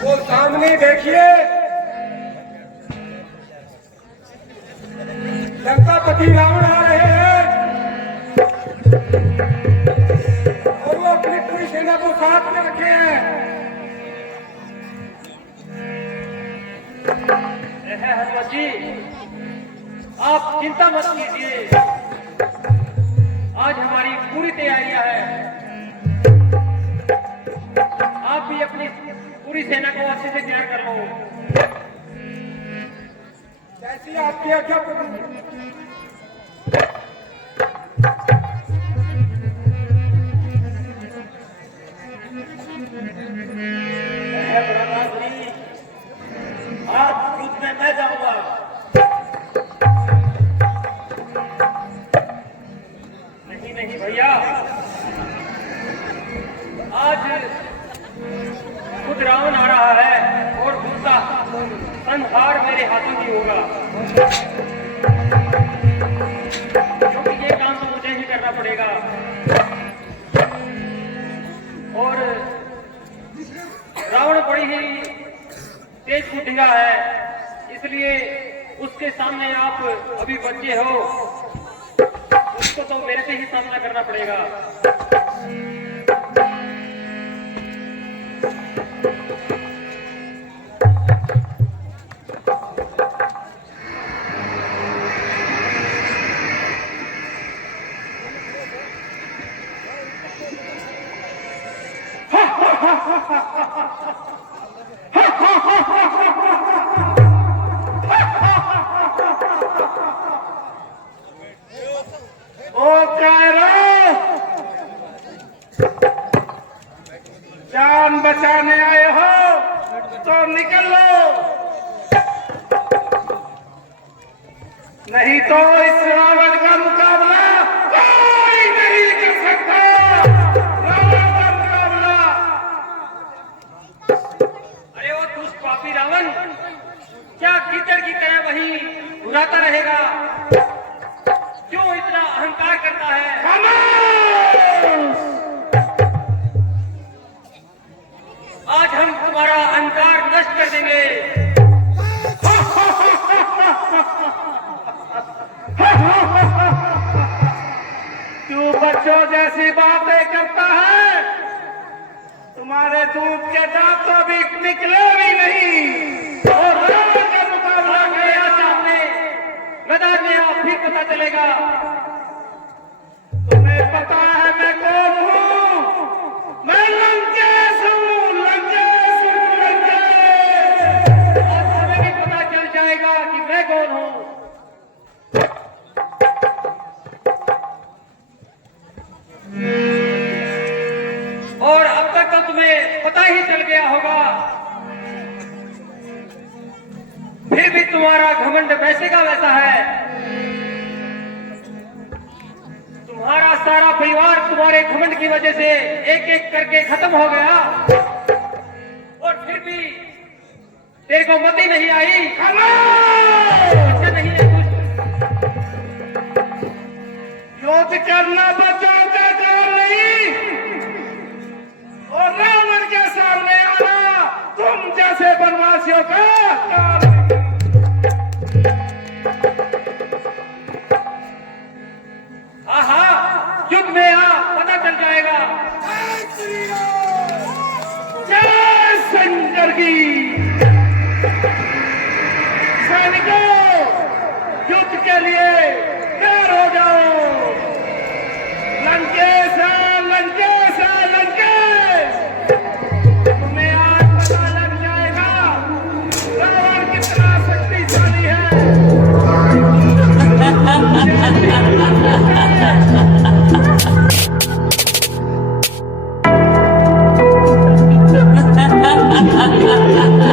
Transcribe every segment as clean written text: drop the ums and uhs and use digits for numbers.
वो सामने देखिए, लंकापति रावण आ रहे हैं और वो अपनी पूरी सेना को साथ में रखे हैं। हनुमान जी, आप चिंता मत कीजिए, आज हमारी पूरी तैयारियां हैं। आप भी अपनी पूरी सेना को अच्छे से तैयार कर लो। जैसी आपकी आज्ञा प्रभु। आज युद्ध में मैं जाऊंगा। नहीं नहीं भैया, आज खुद रावण आ रहा है और उसका संहार मेरे हाथों ही होगा, क्योंकि ये काम तो मुझे ही करना पड़ेगा। और रावण बड़ी ही तेज बुद्धिगा है, इसलिए उसके सामने आप अभी बच्चे हो, उसको तो मेरे से ही सामना करना पड़ेगा। जान बचाने आए हो तो निकल लो, नहीं तो इस रावण का मुकाबला कोई नहीं कर सकता। रावण का मुकाबला। अरे वो दुष्ट पापी रावण क्या कीचड़ की तरह वही घुराता रहेगा? क्यों इतना अहंकार करता है? आज हम तुम्हारा अहंकार नष्ट कर देंगे। तू बच्चों जैसी बातें करता है, तुम्हारे दूध के दांत तो अभी निकले भी नहीं और रावण का मुकाबला मेरे सामने मैदान में आप भी पता चलेगा। तुम्हें पता है मैं कौन हूँ? मैं लंकेश हूँ, लंकेश हूँ, लंकेश। आज हमें भी पता चल जाएगा कि मैं कौन हूँ। और अब तक तो तुम्हें पता ही चल गया होगा, फिर भी तुम्हारा घमंड वैसे का वैसा है। तुम्हारा सारा परिवार तुम्हारे घमंड की वजह से एक एक करके खत्म हो गया, और फिर भी तेरे को मत ही नहीं आई। अच्छा नहीं है कुछ। युद्ध करना बचाव का काम नहीं और रावण के सामने आना तुम जैसे बनवासियों का काम। युद्ध में आ, पता चल जाएगा। जय शंकर की। सैनिकों, युद्ध के लिए तैयार हो जाओ। लंकेश है, लंकेश है, लंकेश। तुम्हें आज पता लग जाएगा रावण कितना शक्तिशाली है। Ha ha ha ha ha!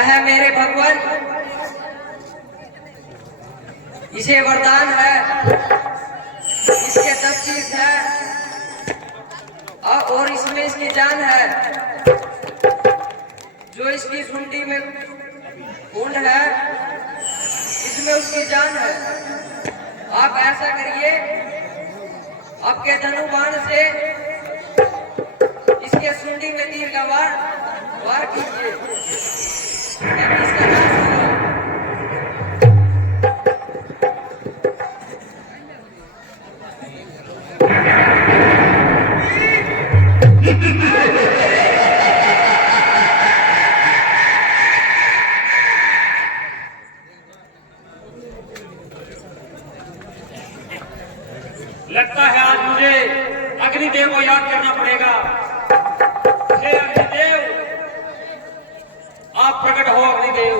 है मेरे भगवान, इसे वरदान है, इसके 10 चीज है और इसमें इसकी जान है। जो इसकी सुंडी में कुंड है, इसमें उसकी जान है। आप ऐसा करिए, आपके धनुबाण से इसके सुंडी में तीर का वार कीजिए। इसका नाश होगा। लगता है आज मुझे अग्निदेव को याद करना पड़ेगा। हे अग्निदेव, आप प्रकट हो अग्निदेव।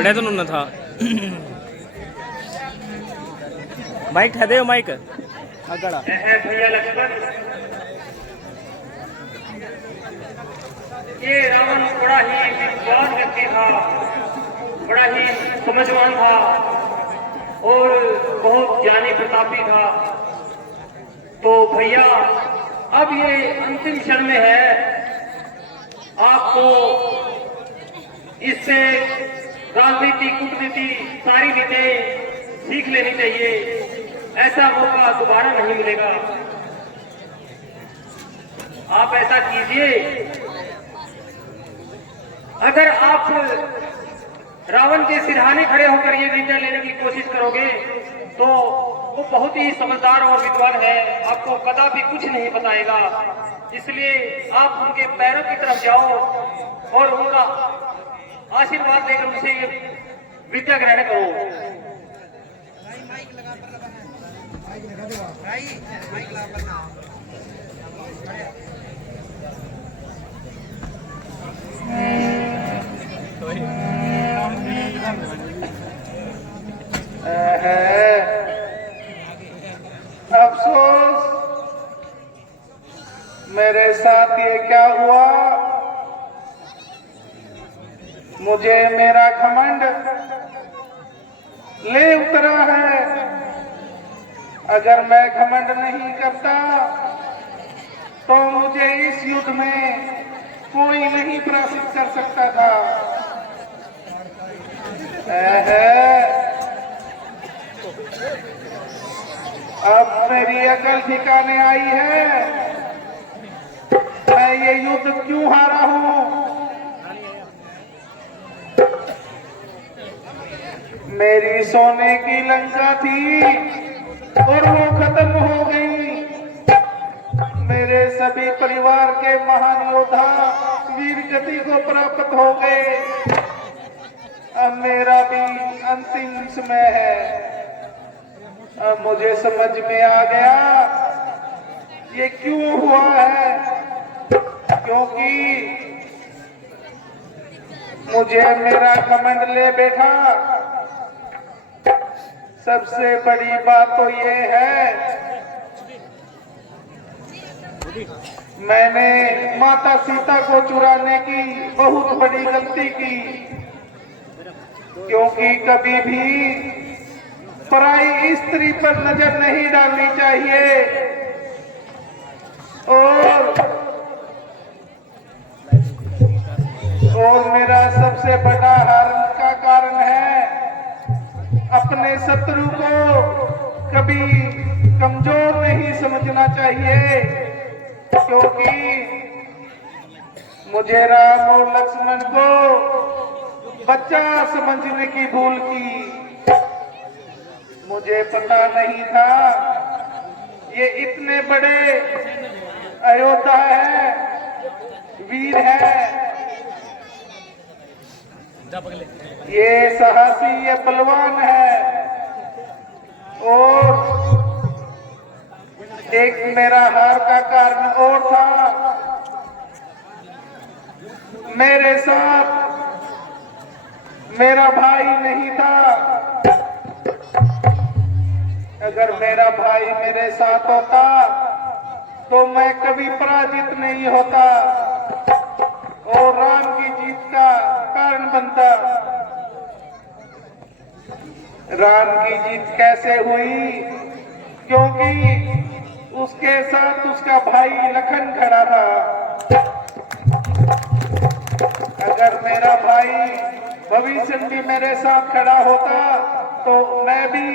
बड़े तो न था माइक ठहदे हो माइक अगड़ा भैया लक्ष्मण, ये रावण बड़ा ही विद्वान व्यक्ति था, बड़ा ही समझवान था और बहुत ज्ञानी प्रतापी था। तो भैया अब ये अंतिम क्षण में है, आपको इससे राजनीति कूटनीति सारी नीति सीख लेनी चाहिए। ऐसा मौका दोबारा नहीं मिलेगा। आप ऐसा कीजिए, अगर आप रावण के सिरहाने खड़े होकर ये निर्णय लेने की कोशिश करोगे तो वो बहुत ही समझदार और विद्वान है, आपको कदापि कुछ नहीं बताएगा। इसलिए आप उनके पैरों की तरफ जाओ और उनका आशीर्वाद देकर उनसे विद्या ग्रहण करो। अफसोस मेरे साथ ये क्या हुआ। मुझे मेरा घमंड ले उतरा है। अगर मैं घमंड नहीं करता तो मुझे इस युद्ध में कोई नहीं पराजित कर सकता था। अब मेरी अकल ठिकाने आई है। मैं ये युद्ध क्यों हारा हूं। मेरी सोने की लंका थी और वो खत्म हो गई। मेरे सभी परिवार के महान योद्धा वीर गति को प्राप्त हो गए। अब मेरा भी अंतिम समय है। अब मुझे समझ में आ गया ये क्यों हुआ है। क्योंकि मुझे मेरा घमंड ले बैठा। सबसे बड़ी बात तो ये है, मैंने माता सीता को चुराने की बहुत बड़ी गलती की। क्योंकि कभी भी पराई स्त्री पर नजर नहीं डालनी चाहिए। और मेरा सबसे बड़ा हार का कारण है अपने शत्रु को कभी कमजोर नहीं समझना चाहिए। क्योंकि मुझे राम और लक्ष्मण को बच्चा समझने की भूल की। मुझे पता नहीं था ये इतने बड़े अयोध्या है, वीर है। ये साहसी, ये बलवान है। और एक मेरा हार का कारण और था, मेरे साथ मेरा भाई नहीं था। अगर मेरा भाई मेरे साथ होता तो मैं कभी पराजित नहीं होता और राम की जीत का कारण बनता। राम की जीत कैसे हुई? क्योंकि उसके साथ उसका भाई लखन खड़ा था। अगर मेरा भाई भविष्य भी मेरे साथ खड़ा होता तो मैं भी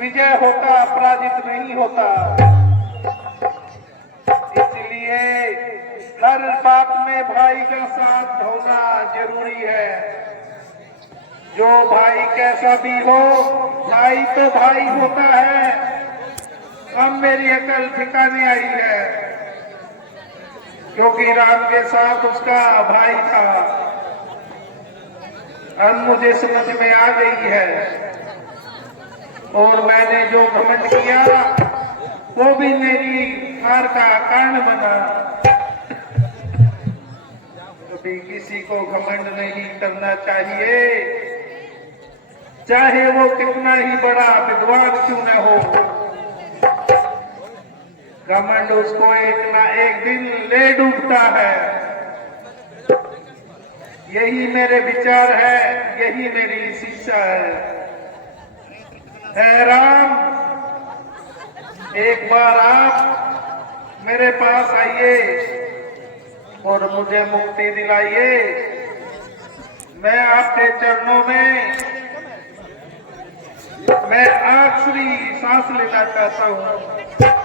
विजय होता, पराजित नहीं होता। इसलिए हर बात में भाई का साथ होना जरूरी है। जो भाई कैसा भी हो, भाई तो भाई होता है। अब मेरी अकल ठिकाने आई है, क्योंकि राम के साथ उसका भाई था। अब मुझे समझ में आ गई है। और मैंने जो घमंड किया वो भी मेरी हार का कारण बना। कभी किसी को घमंड नहीं करना चाहिए। चाहे वो कितना ही बड़ा विद्वान क्यों न हो, घमंड उसको एक ना एक दिन ले डूबता है। यही मेरे विचार है, यही मेरी शिक्षा है राम, एक बार आप मेरे पास आइए और मुझे मुक्ति दिलाइए। मैं आपके चरणों में मैं आखिरी सांस लेना चाहता हूँ।